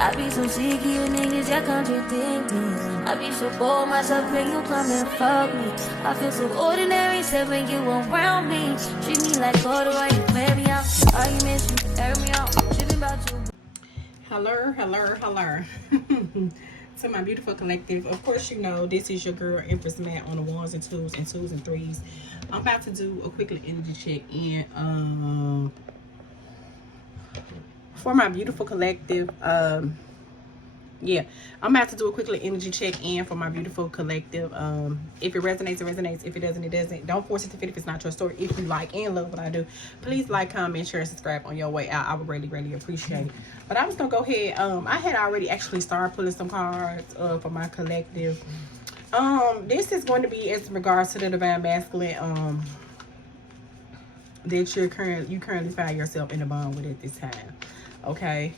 I be so sick of you niggas, y'all contradicting. I be so bold myself when you come and fuck me. I feel so ordinary, except when you around me. Treat me like water while you play me out. Arguments, you air me out. Tripping about you. Hello, hello, hello. To my beautiful collective. Of course, you know this is your girl Empress Matt on the ones and twos and threes. I'm about to do a quick energy check in for my beautiful collective. Yeah, I'm about to do a quick energy check in for my beautiful collective. If it resonates, it resonates. If it doesn't, it doesn't. Don't force it to fit if it's not your story. If you like and love what I do, please like, comment, share, and subscribe on your way out. I would really, really appreciate it. But I was gonna go ahead. I had already actually started pulling some cards for my collective. This is going to be as regards to the divine masculine that you currently find yourself in a bond with at this time. Okay.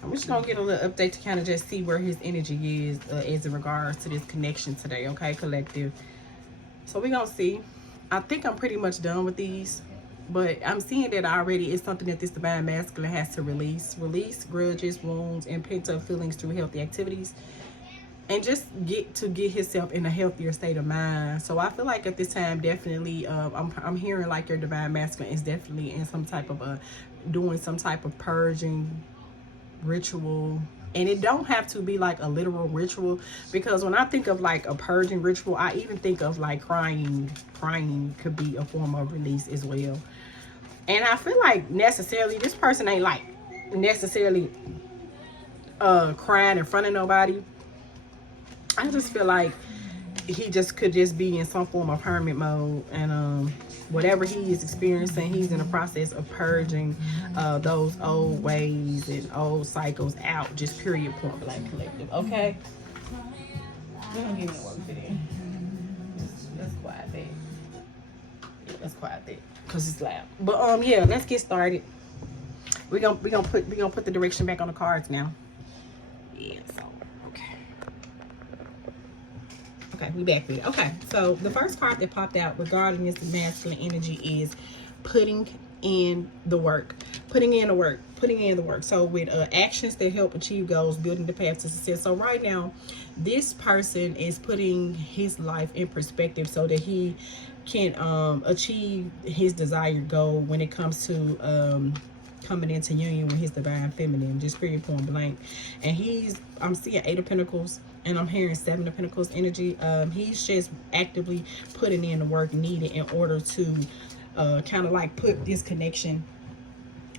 I'm just gonna get a little update to kind of just see where his energy is as in regards to this connection today, okay, collective. So we're gonna see. I think I'm pretty much done with these, but I'm seeing that already it's something that this divine masculine has to release grudges, wounds, and pent-up feelings through healthy activities, and just get himself in a healthier state of mind. So I feel like at this time, definitely, I'm hearing like your divine masculine is definitely in some type of doing some type of purging ritual. And it don't have to be like a literal ritual, because when I think of like a purging ritual, I even think of like crying could be a form of release as well. And I feel like necessarily this person ain't like necessarily crying in front of nobody. I just feel like he just could just be in some form of hermit mode, and whatever he is experiencing, he's in the process of purging those old ways and old cycles out, just period, point blank, collective. Okay, we're gonna give me a work video. Let's quiet that. Yeah, let's quiet that because it's loud. But yeah, let's get started. We're gonna put the direction back on the cards now. Yeah, so okay, we back with it. Okay, so the first card that popped out regarding this masculine energy is putting in the work. Putting in the work. So with actions that help achieve goals, building the path to success. So right now, this person is putting his life in perspective so that he can achieve his desired goal when it comes to coming into union with his divine feminine, just period, point blank. And I'm seeing 8 of Pentacles, and I'm hearing 7 of Pentacles energy. He's just actively putting in the work needed in order to kind of like put this connection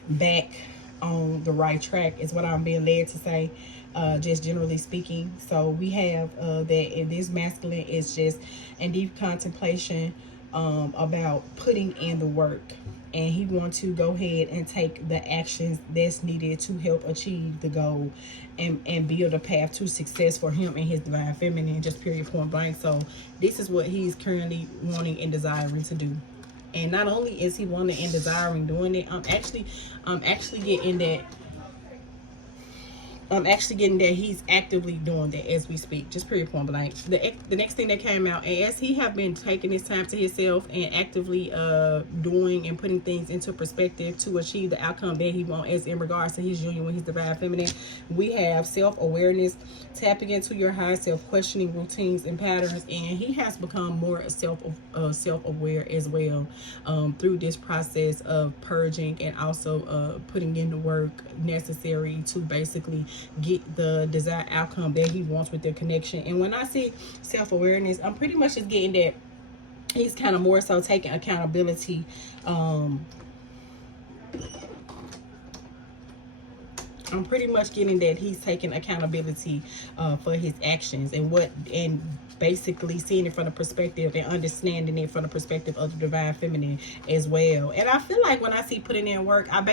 back on the right track, is what I'm being led to say, just generally speaking. So we have that in this masculine is just in deep contemplation about putting in the work, and he wants to go ahead and take the actions that's needed to help achieve the goal and build a path to success for him and his divine feminine, just period, point blank. So this is what he's currently wanting and desiring to do. And not only is he wanting and desiring doing it, I'm actually getting that he's actively doing that as we speak, just period, point blank. The next thing that came out, as he have been taking his time to himself and actively doing and putting things into perspective to achieve the outcome that he wants, as in regards to his union with his divine feminine, we have self-awareness, tapping into your high self, questioning routines and patterns, and he has become more self-aware as well through this process of purging, and also putting in the work necessary to basically get the desired outcome that he wants with their connection. And when I see self-awareness, I'm pretty much just getting that he's kind of more so taking accountability. I'm pretty much getting that he's taking accountability for his actions and basically seeing it from the perspective and understanding it from the perspective of the divine feminine as well. And I feel like when I see putting in work, I'm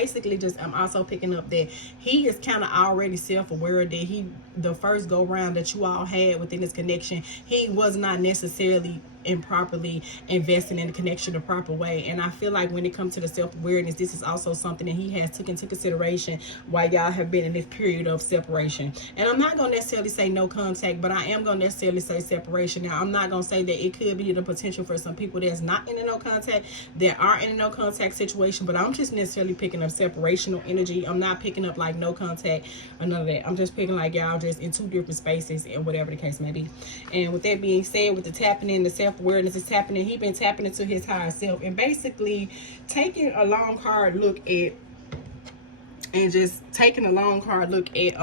also picking up that he is kind of already self-aware that the first go round that you all had within this connection, he was not necessarily and properly investing in the connection the proper way. And I feel like when it comes to the self-awareness, this is also something that he has took into consideration while y'all have been in this period of separation. And I'm not going to necessarily say no contact, but I am going to necessarily say separation. Now, I'm not going to say that it could be the potential for some people that's not in a no contact, that are in a no contact situation, but I'm just necessarily picking up separational energy. I'm not picking up like no contact or none of that. I'm just picking like y'all just in two different spaces and whatever the case may be. And with that being said, with the tapping in, the self-awareness is tapping in. He been tapping into his higher self and basically taking a long hard look at, and just taking a long hard look at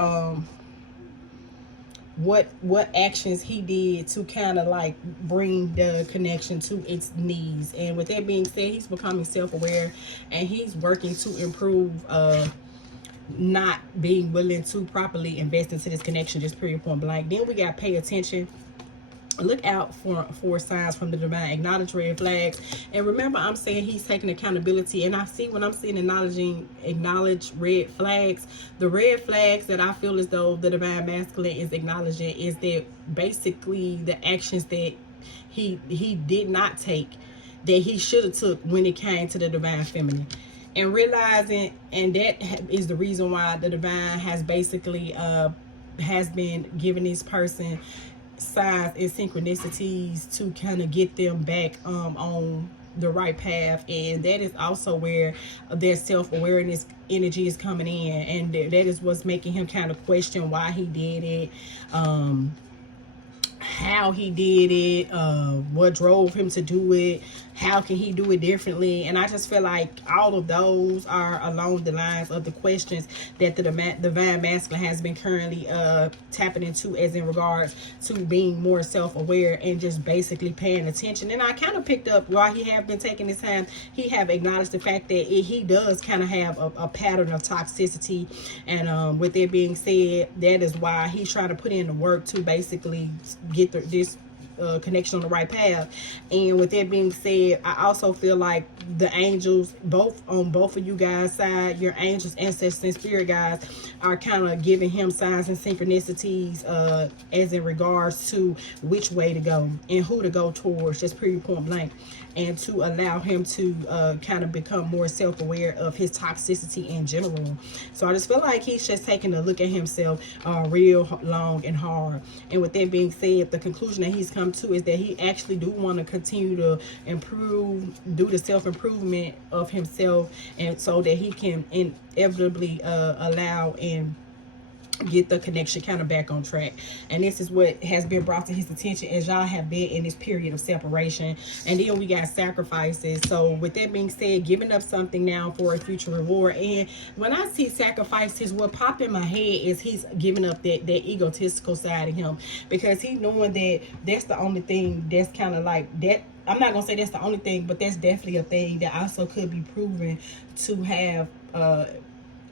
what actions he did to kind of like bring the connection to its knees. And with that being said, he's becoming self-aware and he's working to improve not being willing to properly invest into this connection, just period, point blank. Then we got pay attention. Look out for signs from the divine. Acknowledge red flags. And remember, I'm saying he's taking accountability. And I see when I'm saying acknowledge red flags, the red flags that I feel as though the divine masculine is acknowledging is that basically the actions that he did not take, that he should have took when it came to the divine feminine. And realizing, and that is the reason why the divine has basically has been giving this person signs and synchronicities to kind of get them back on the right path. And that is also where their self-awareness energy is coming in, and that is what's making him kind of question why he did it, how he did it, what drove him to do it, how can he do it differently. And I just feel like all of those are along the lines of the questions that the divine masculine has been currently tapping into, as in regards to being more self-aware and just basically paying attention. And I kind of picked up while he have been taking his time, he have acknowledged the fact that he does kind of have a pattern of toxicity. And with it being said, that is why he's trying to put in the work to basically get this connection on the right path. And with that being said, I also feel like the angels, both of you guys' side, your angels, ancestors, and spirit guides are kind of giving him signs and synchronicities as in regards to which way to go and who to go towards, just period, point blank, and to allow him to kind of become more self-aware of his toxicity in general. So I just feel like he's just taking a look at himself real long and hard. And with that being said, the conclusion that he's come to is that he actually do want to continue to improve, do the self-improvement of himself, and so that he can inevitably allow and get the connection kind of back on track. And this is what has been brought to his attention as y'all have been in this period of separation. And then we got sacrifices. So with that being said, giving up something now for a future reward. And when I see sacrifices, what popped in my head is he's giving up that egotistical side of him, because he knowing that that's the only thing that's kind of like that. I'm not gonna say that's the only thing, but that's definitely a thing that also could be proven to have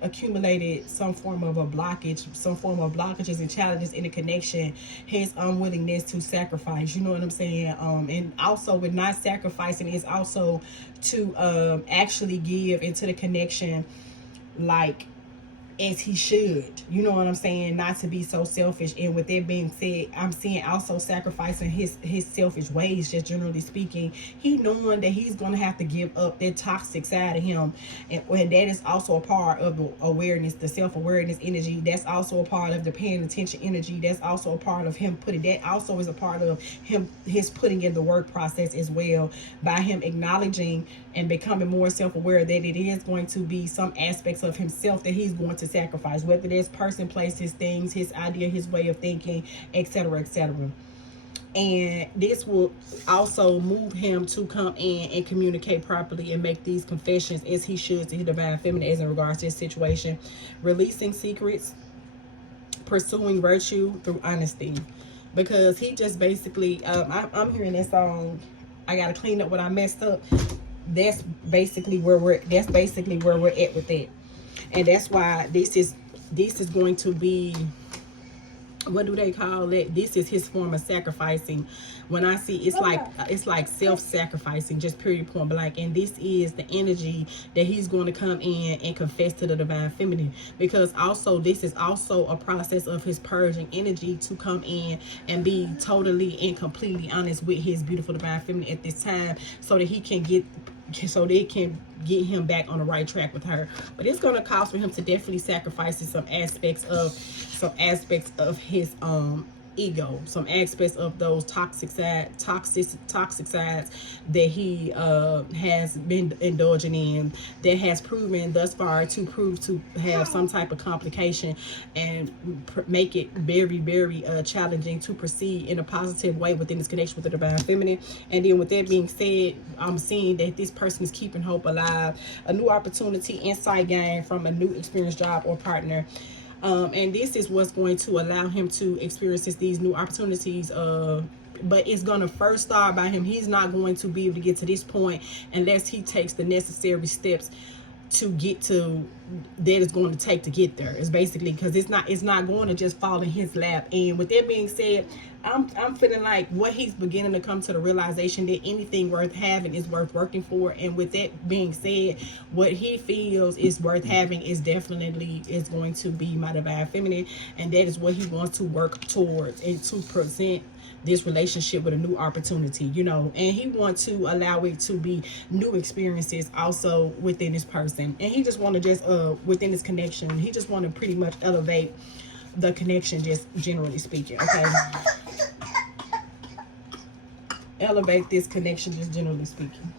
accumulated some form of a blockage, some form of blockages and challenges in the connection, his unwillingness to sacrifice, you know what I'm saying? And also with not sacrificing is also to actually give into the connection like as he should, you know what I'm saying, not to be so selfish. And with that being said, I'm seeing also sacrificing his selfish ways, just generally speaking. He knowing that he's going to have to give up that toxic side of him, and that is also a part of the awareness, the self-awareness energy. That's also a part of the paying attention energy. That's also a part of him putting, that also is a part of his putting in the work process as well, by him acknowledging and becoming more self-aware that it is going to be some aspects of himself that he's going to sacrifice, whether there's person, places, things, his idea, his way of thinking, etc., etc. And this will also move him to come in and communicate properly and make these confessions as he should to his divine feminine as in regards to his situation, releasing secrets, pursuing virtue through honesty. Because he just basically I'm hearing that song, I gotta clean up what I messed up. That's basically where we're at with that. And that's why this is going to be what do they call it? This is his form of sacrificing. When I see, it's like self-sacrificing, just period, point blank. And this is the energy that he's going to come in and confess to the divine feminine, because also this is also a process of his purging energy to come in and be totally and completely honest with his beautiful divine feminine at this time, so that he can get, so they can get him back on the right track with her. But it's going to cost for him to definitely sacrifice some aspects of his ego, some aspects of those toxic sides that he has been indulging in, that has proven thus far to prove to have some type of complication, and make it very, very challenging to proceed in a positive way within this connection with the divine feminine. And then with that being said, I'm seeing that this person is keeping hope alive, a new opportunity, insight gain from a new experience, job, or partner. And this is what's going to allow him to experience these new opportunities. But it's going to first start by him. He's not going to be able to get to this point unless he takes the necessary steps to get to that it's going to take to get there. It's basically because it's not going to just fall in his lap. And with that being said, I'm feeling like what he's beginning to come to the realization that anything worth having is worth working for. And with that being said, what he feels is worth having is definitely is going to be my divine feminine, and that is what he wants to work towards and to present this relationship with a new opportunity, you know. And he wants to allow it to be new experiences also within this person. And he just want to just within this connection, he just want to pretty much elevate the connection, just generally speaking. Okay, elevate this connection, just generally speaking.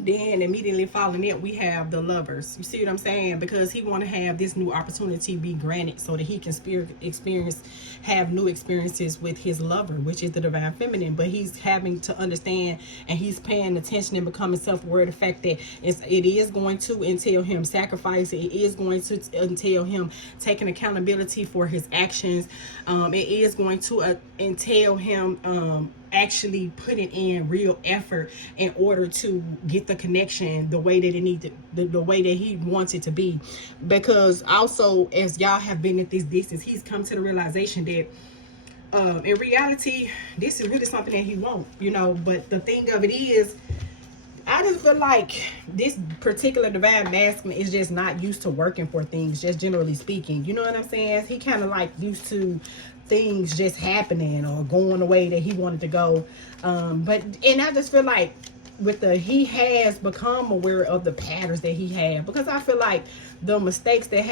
Then immediately following it, we have the Lovers. You see what I'm saying? Because he want to have this new opportunity be granted so that he can have new experiences with his lover, which is the divine feminine. But he's having to understand, and he's paying attention and becoming self-aware of the fact that it is going to entail him sacrifice. It is going to entail him taking accountability for his actions. It is going to entail him actually putting in real effort in order to get the connection the way that it needs, the way that he wants it to be. Because also, as y'all have been at this distance, he's come to the realization that in reality, this is really something that he wants, you know. But the thing of it is, I just feel like this particular divine masculine is just not used to working for things, just generally speaking. You know what I'm saying? He kind of like used to things just happening or going the way that he wanted to go. And I just feel like he has become aware of the patterns that he had, because I feel like the mistakes that he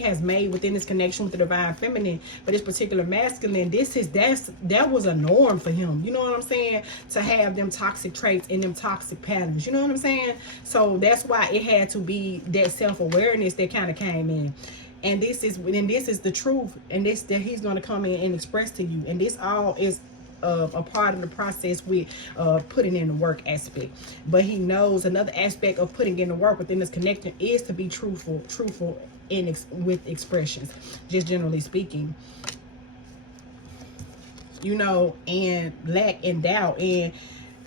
has made within this connection with the divine feminine, but this particular masculine, that was a norm for him. You know what I'm saying? To have them toxic traits and them toxic patterns. You know what I'm saying? So that's why it had to be that self-awareness that kind of came in. And this is the truth, and this that he's going to come in and express to you. And this all is a part of the process with putting in the work aspect. But he knows another aspect of putting in the work within this connection is to be truthful with expressions, just generally speaking. You know, and lack and doubt, and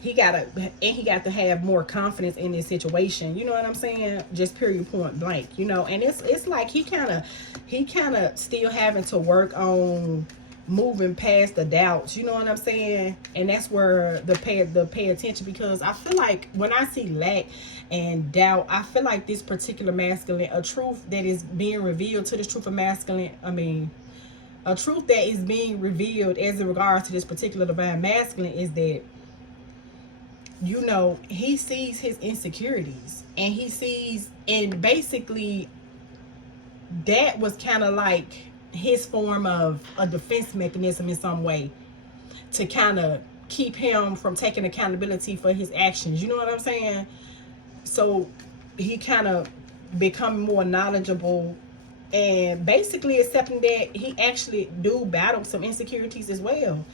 he got to have more confidence in this situation. You know what I'm saying? Just period, point blank. You know, and it's like he kind of still having to work on moving past the doubts. You know what I'm saying? And that's where the pay attention, because I feel like when I see lack and doubt, I feel like this particular masculine, a truth that is being revealed to this truth of masculine. A truth that is being revealed as in regards to this particular divine masculine is that, you know, he sees his insecurities, and basically that was kind of like his form of a defense mechanism in some way, to kind of keep him from taking accountability for his actions. You know what I'm saying? So he kind of becoming more knowledgeable and basically accepting that he actually do battle some insecurities as well.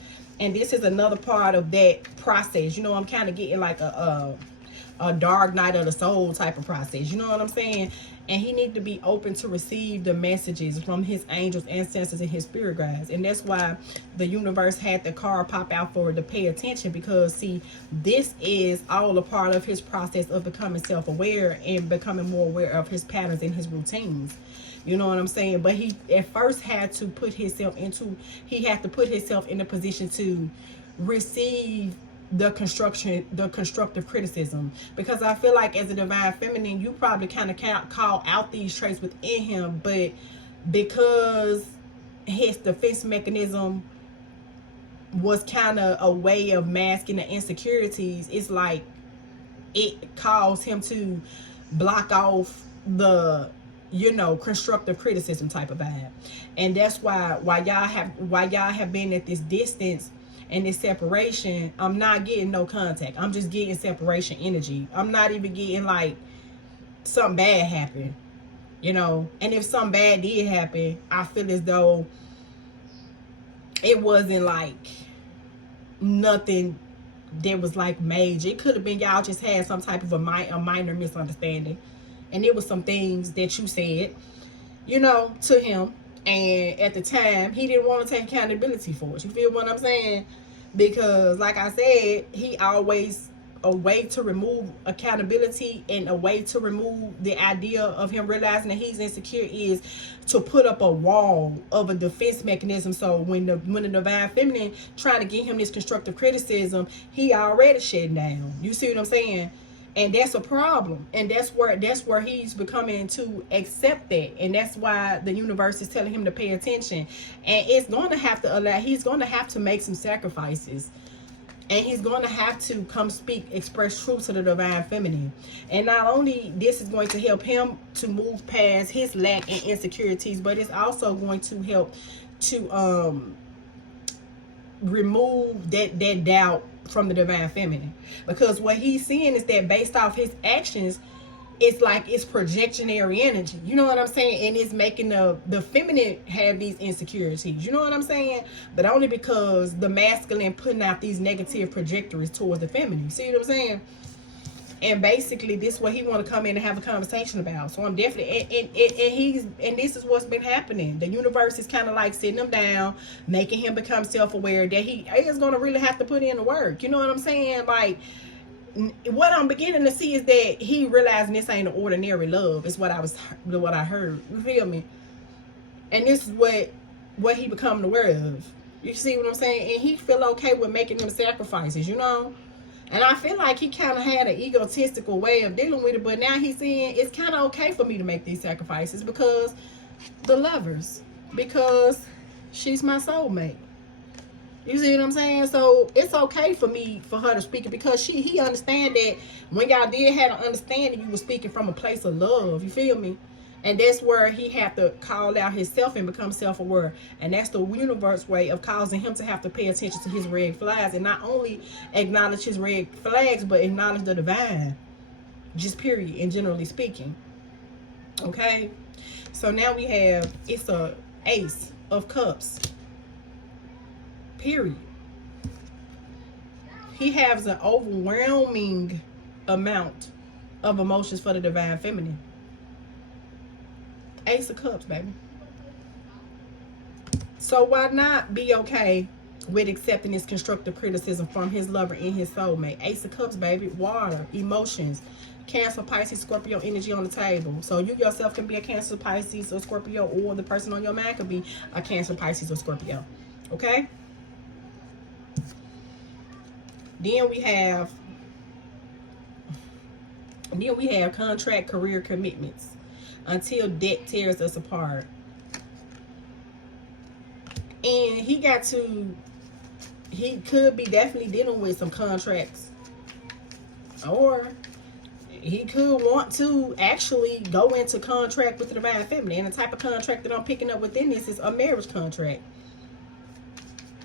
And this is another part of that process. You know, I'm kind of getting like a a dark night of the soul type of process. You know what I'm saying? And he need to be open to receive the messages from his angels, ancestors, and his spirit guides. And that's why the universe had the card pop out for it to pay attention, because see, this is all a part of his process of becoming self-aware and becoming more aware of his patterns and his routines. You know what I'm saying? But he at first had to put himself in a position to receive the constructive criticism, because I feel like as a divine feminine, you probably kind of can't call out these traits within him, but because his defense mechanism was kind of a way of masking the insecurities, it's like it caused him to block off the constructive criticism type of vibe. And that's why y'all have been at this distance and this separation. I'm not getting no contact. I'm just getting separation energy. I'm not even getting like something bad happened, and if something bad did happen, I feel as though it wasn't like nothing that was like major. It could have been y'all just had some type of a minor misunderstanding, and it was some things that you said to him, and at the time he didn't want to take accountability for it. You feel what I'm saying? Because like I said, he always a way to remove accountability and a way to remove the idea of him realizing that he's insecure is to put up a wall of a defense mechanism. So when the divine feminine trying to get him this constructive criticism, he already shutting down. You see what I'm saying? And that's a problem. And that's where he's becoming to accept that. And that's why the universe is telling him to pay attention. And he's going to have to make some sacrifices. And he's going to have to express truth to the divine feminine. And not only this is going to help him to move past his lack and insecurities, but it's also going to help to remove that doubt from the divine feminine. Because what he's seeing is that based off his actions, it's like it's projectionary energy. You know what I'm saying? And it's making the feminine have these insecurities. You know what I'm saying? But only because the masculine putting out these negative trajectories towards the feminine. See what I'm saying? And basically, this is what he want to come in and have a conversation about. So I'm definitely, and this is what's been happening. The universe is kind of like sitting him down, making him become self-aware that he is going to really have to put in the work. You know what I'm saying? Like, what I'm beginning to see is that he realizing this ain't an ordinary love. Is what I heard. You feel me? And this is what he becoming aware of. You see what I'm saying? And he feel okay with making them sacrifices. And I feel like he kind of had an egotistical way of dealing with it, but now he's saying it's kind of okay for me to make these sacrifices because the lovers, because she's my soulmate. You see what I'm saying? So it's okay for her to speak it, because he understand that when y'all did have an understanding, you were speaking from a place of love. You feel me? And that's where he had to call out himself and become self-aware. And that's the universe way of causing him to have to pay attention to his red flags, and not only acknowledge his red flags, but acknowledge the divine. Just period, and generally speaking. Okay? So now we have, it's a Ace of Cups. Period. He has an overwhelming amount of emotions for the divine feminine. Ace of Cups, baby. So why not be okay with accepting this constructive criticism from his lover and his soulmate? Ace of Cups, baby. Water, emotions, Cancer, Pisces, Scorpio energy on the table. So you yourself can be a Cancer, Pisces, or Scorpio, or the person on your mind could be a Cancer, Pisces, or Scorpio. Okay? Then we have contract, career, commitments. Until debt tears us apart. And he could be definitely dealing with some contracts. Or he could want to actually go into contract with the divine feminine. And the type of contract that I'm picking up within this is a marriage contract.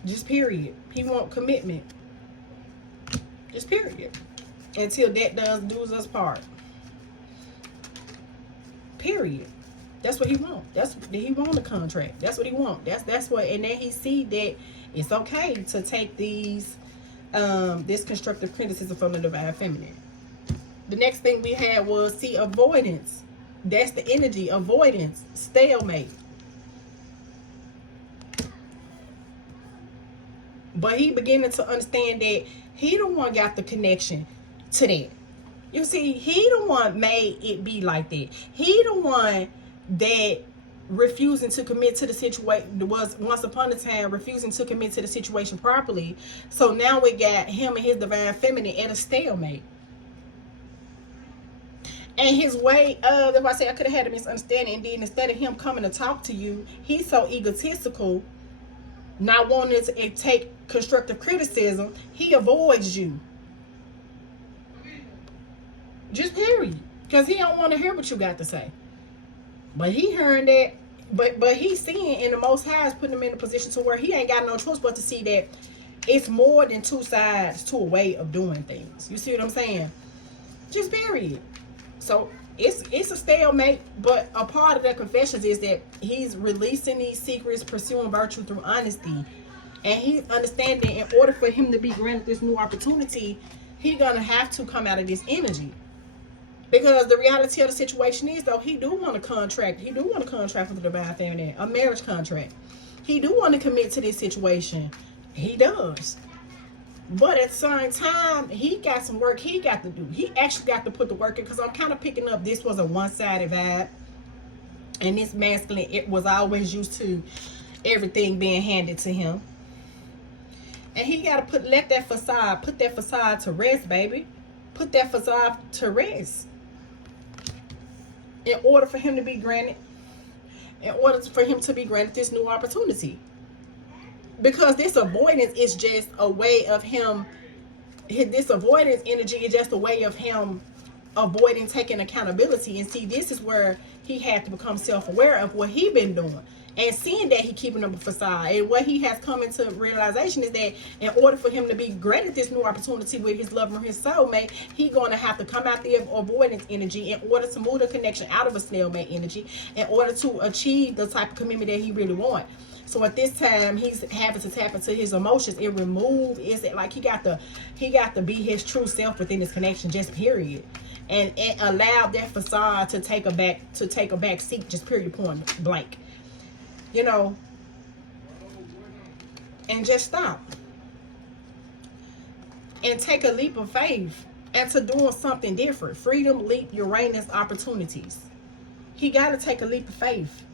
Just period. He want commitment. Just period. Until debt does us part. Period. That's what he want. He want a contract. That's what he want. That's what. And then he see that it's okay to take these this constructive criticism from the divine feminine. The next thing we had was, see, avoidance. That's the energy, avoidance, stalemate. But he beginning to understand that he the one got the connection to that. You see, he the one made it be like that. He the one that refusing to commit to the situation, was once upon a time refusing to commit to the situation properly. So now we got him and his divine feminine at a stalemate. And his way of, if I say I could have had a misunderstanding, and then instead of him coming to talk to you, he's so egotistical, not wanting to take constructive criticism, he avoids you. Just period. Because he don't want to hear what you got to say. But he hearing that, but he's seeing, in the Most High is putting him in a position to where he ain't got no choice but to see that it's more than two sides to a way of doing things. You see what I'm saying? Just period. So it's a stalemate, but a part of the confessions is that he's releasing these secrets, pursuing virtue through honesty. And he's understanding, in order for him to be granted this new opportunity, he's going to have to come out of this energy. Because the reality of the situation is, though, he do want a contract. He do want a contract with the divine feminine, a marriage contract. He do want to commit to this situation. He does. But at the same time, he got some work he got to do. He actually got to put the work in, because I'm kind of picking up this was a one-sided vibe. And this masculine, it was always used to everything being handed to him. And he got to let that facade, put that facade to rest, baby. Put that facade to rest. In order for him to be granted, this new opportunity. Because this avoidance is just a way of him, this avoidance energy is just a way of him avoiding taking accountability. And see, this is where he had to become self-aware of what he been doing. And seeing that he keeping up a facade. And what he has come into realization is that in order for him to be granted this new opportunity with his lover and his soulmate, he's going to have to come out the avoidance energy in order to move the connection out of a stalemate energy, in order to achieve the type of commitment that he really wants. So at this time, he's having to tap into his emotions and remove, is it like he got to be his true self within this connection, just period. And allow that facade to take a back seat, just period, point blank. You know, and just stop and take a leap of faith into doing something different. Freedom, leap, Uranus, opportunities. He got to take a leap of faith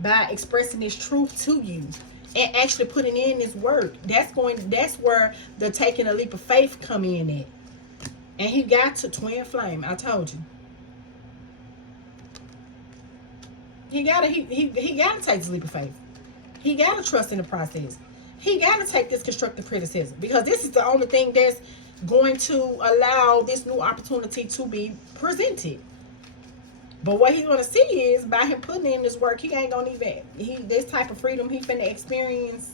by expressing his truth to you and actually putting in his work. That's where the taking a leap of faith come in at. And he got to twin flame. I told you. He gotta take this leap of faith. He gotta trust in the process. He gotta take this constructive criticism, because this is the only thing that's going to allow this new opportunity to be presented. But what he's gonna see is, by him putting in this work, he ain't gonna even this type of freedom he finna experience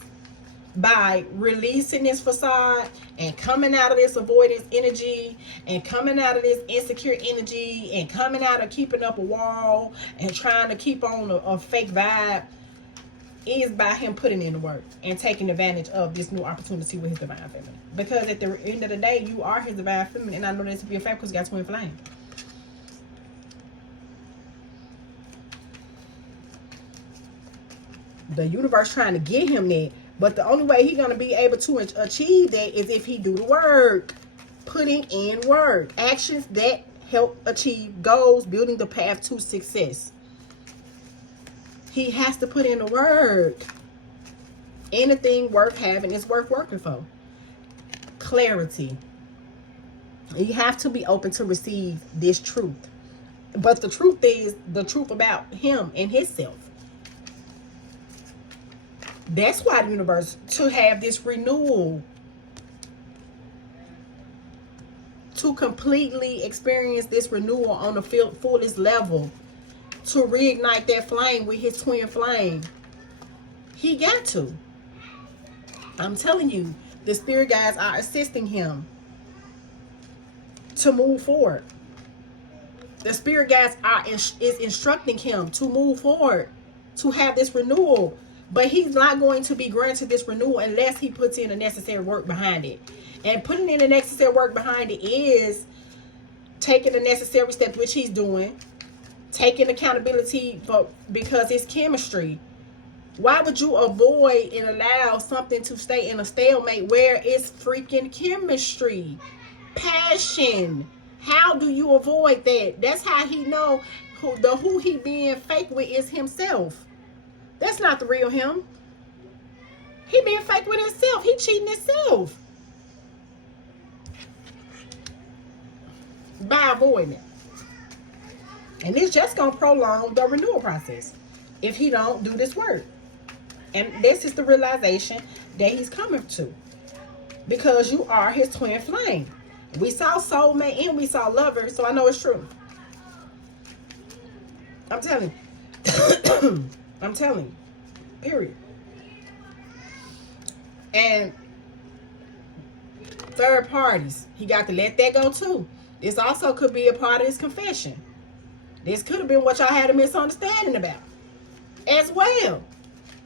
by releasing this facade and coming out of this avoidance energy and coming out of this insecure energy and coming out of keeping up a wall and trying to keep on a fake vibe, is by him putting in the work and taking advantage of this new opportunity with his divine feminine. Because at the end of the day, you are his divine feminine, and I know this to be a fact because you got twin flame. The universe trying to get him there. But the only way he's going to be able to achieve that is if he do the work. Putting in work. Actions that help achieve goals, building the path to success. He has to put in the work. Anything worth having is worth working for. Clarity. You have to be open to receive this truth. But the truth is the truth about him and himself. That's why the universe, to have this renewal, to completely experience this renewal on the fullest level, to reignite that flame with his twin flame, he got to. I'm telling you, the spirit guides are assisting him to move forward. The spirit guides is instructing him to move forward, to have this renewal. But he's not going to be granted this renewal unless he puts in the necessary work behind it. And putting in the necessary work behind it is taking the necessary steps, which he's doing, taking accountability for, because it's chemistry. Why would you avoid and allow something to stay in a stalemate where it's freaking chemistry, passion? How do you avoid that? That's how he know who he being fake with is himself. That's not the real him. He being fake with himself. He cheating himself by avoiding it. And it's just gonna prolong the renewal process if he don't do this work. And this is the realization that he's coming to, because you are his twin flame. We saw soulmate and we saw lover, so I know it's true. I'm telling you. I'm telling you. Period. And third parties, he got to let that go too. This also could be a part of his confession. This could have been what y'all had a misunderstanding about as well.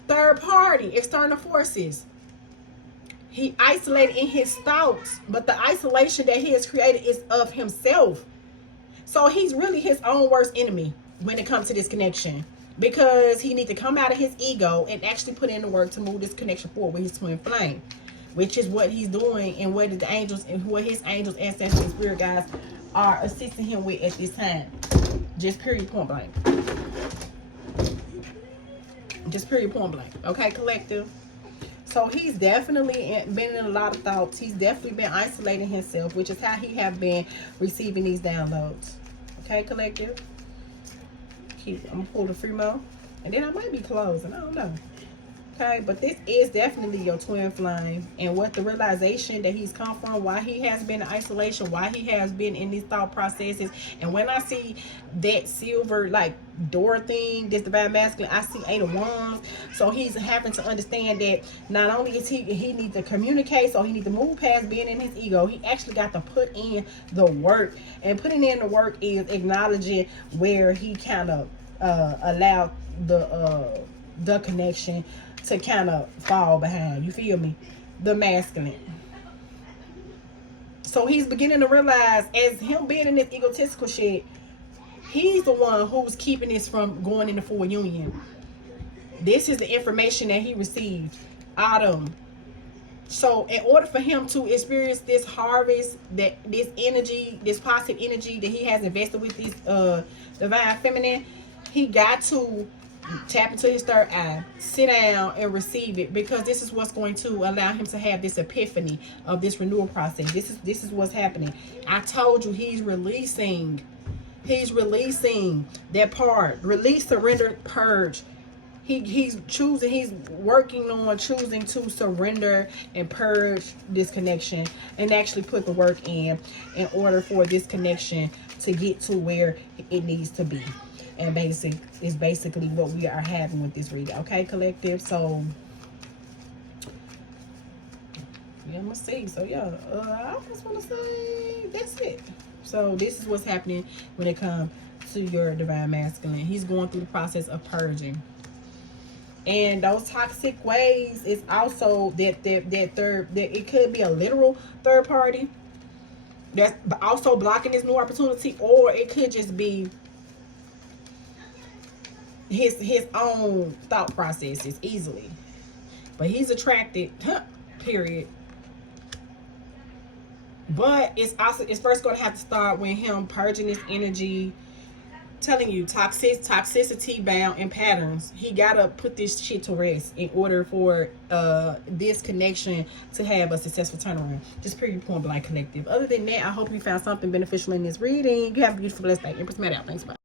Third party, external forces. He isolated in his thoughts, but the isolation that he has created is of himself. So he's really his own worst enemy when it comes to this connection, because he needs to come out of his ego and actually put in the work to move this connection forward with his twin flame, which is what he's doing, and what the angels and what his angels, ancestors, and spirit guides are assisting him with at this time. Just period, point blank. Just period, point blank. Okay, collective. So he's definitely been in a lot of thoughts. He's definitely been isolating himself, which is how he have been receiving these downloads. Okay, collective. I'm gonna pull the free mo, and then I might be closing. I don't know. Okay, but this is definitely your twin flame, and what the realization that he's come from, why he has been in isolation, why he has been in these thought processes. And when I see that silver like door thing, this divine masculine, I see 8 of Wands. So he's having to understand that not only is he needs to communicate, so he needs to move past being in his ego. He actually got to put in the work, and putting in the work is acknowledging where he kind of allowed the connection to kind of fall behind. You feel me? The masculine. So he's beginning to realize, as him being in this egotistical shit, he's the one who's keeping this from going into full union. This is the information that he received. Autumn. So in order for him to experience this harvest, that this energy, this positive energy that he has invested with this divine feminine, he got to tap into his third eye, sit down and receive it, because this is what's going to allow him to have this epiphany of this renewal process. This is what's happening. I told you, he's releasing that part. Release, surrender, purge. He's working on choosing to surrender and purge this connection, and actually put the work in order for this connection to get to where it needs to be. And basically what we are having with this reading. Okay, collective. So yeah, I'm gonna see. So yeah, I just want to say that's it. So this is what's happening when it comes to your divine masculine. He's going through the process of purging, and those toxic ways is also that it could be a literal third party that's also blocking this new opportunity, or it could just be his own thought processes easily. But he's attracted, period. But it's first going to have to start with him purging this energy. Telling you, toxicity bound in patterns. He gotta put this shit to rest in order for this connection to have a successful turnaround. Just period, point blank, collective. Other than that, I hope you found something beneficial in this reading. You have a beautiful, blessed day. Empress Matt out. Thanks, bye.